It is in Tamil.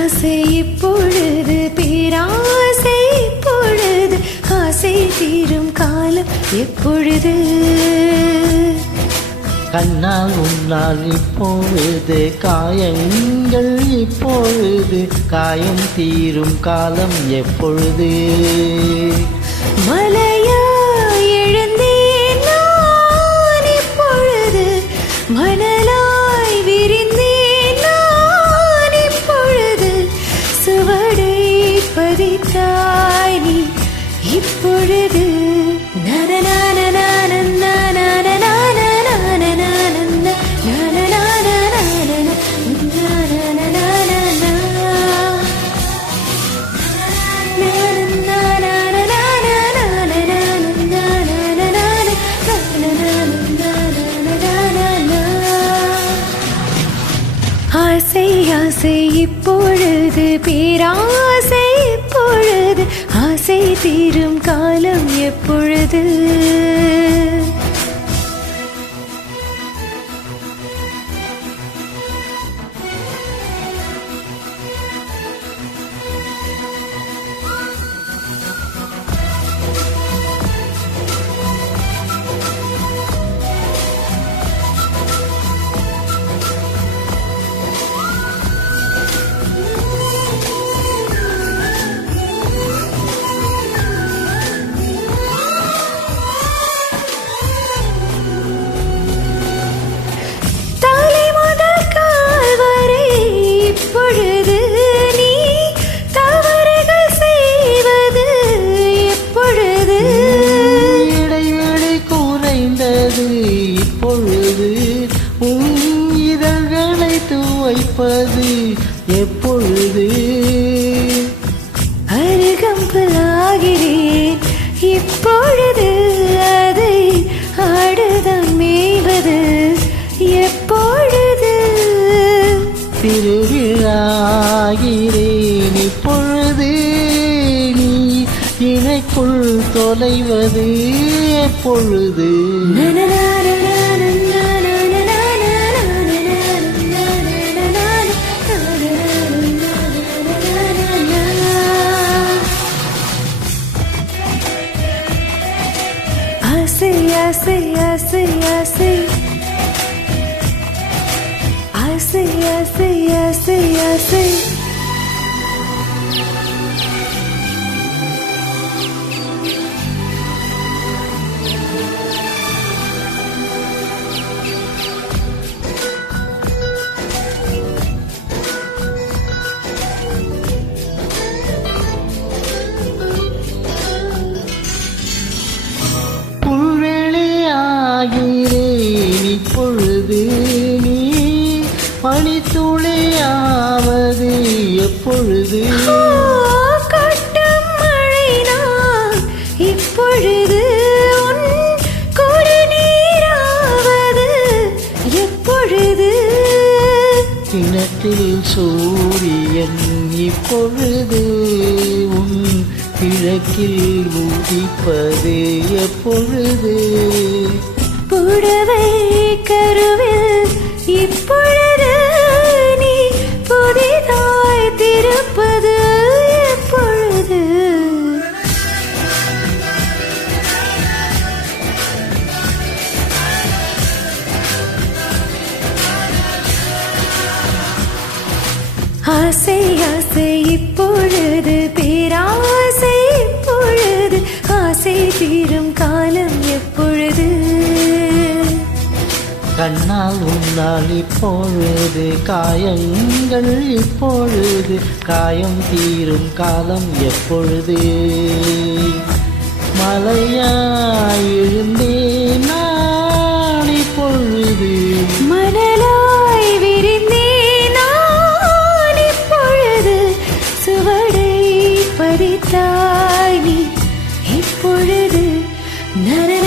ஆசை இப்பொழுது பேராசை இப்பொழுது ஆசை தீரும் காலம் எப்பொழுது? கண்ணால் உன்னால் இப்பொழுது காயங்கள் இப்பொழுது காயம் தீரும் காலம் எப்பொழுது? மலையா ஆசை ஆசை இப்பொழுது பேராசை இப்பொழுது. ஆசை தீரும் காலம் எப்பொழுது? வருவது எப்பொழுது? அருகம்பலாகிறேன். இப்பொழுது அதை ஆடுதான் மேய்வது எப்பொழுது? திருவிழாகிறேன் இப்பொழுது நீ இணைக்குள் தொலைவது எப்பொழுது? see, I see, I see, I see, I see, I see, I see, I see, எப்பொழுது கிணற்றில் சூரியன் இப்பொழுது உன் கிழக்கில் உதிப்பது எப்பொழுது? புடவை கருவில் ஆசை ஆசை இப்பொழுது பேராசை இப்பொழுது. ஆசை தீரும் காலம் எப்பொழுது? கண்ணால் உன்னால் இப்பொழுது காயங்கள் இப்பொழுது. காயம் தீரும் காலம் எப்பொழுது? மலையாய் பறித்தாய் நீ இப்பொழுது நரண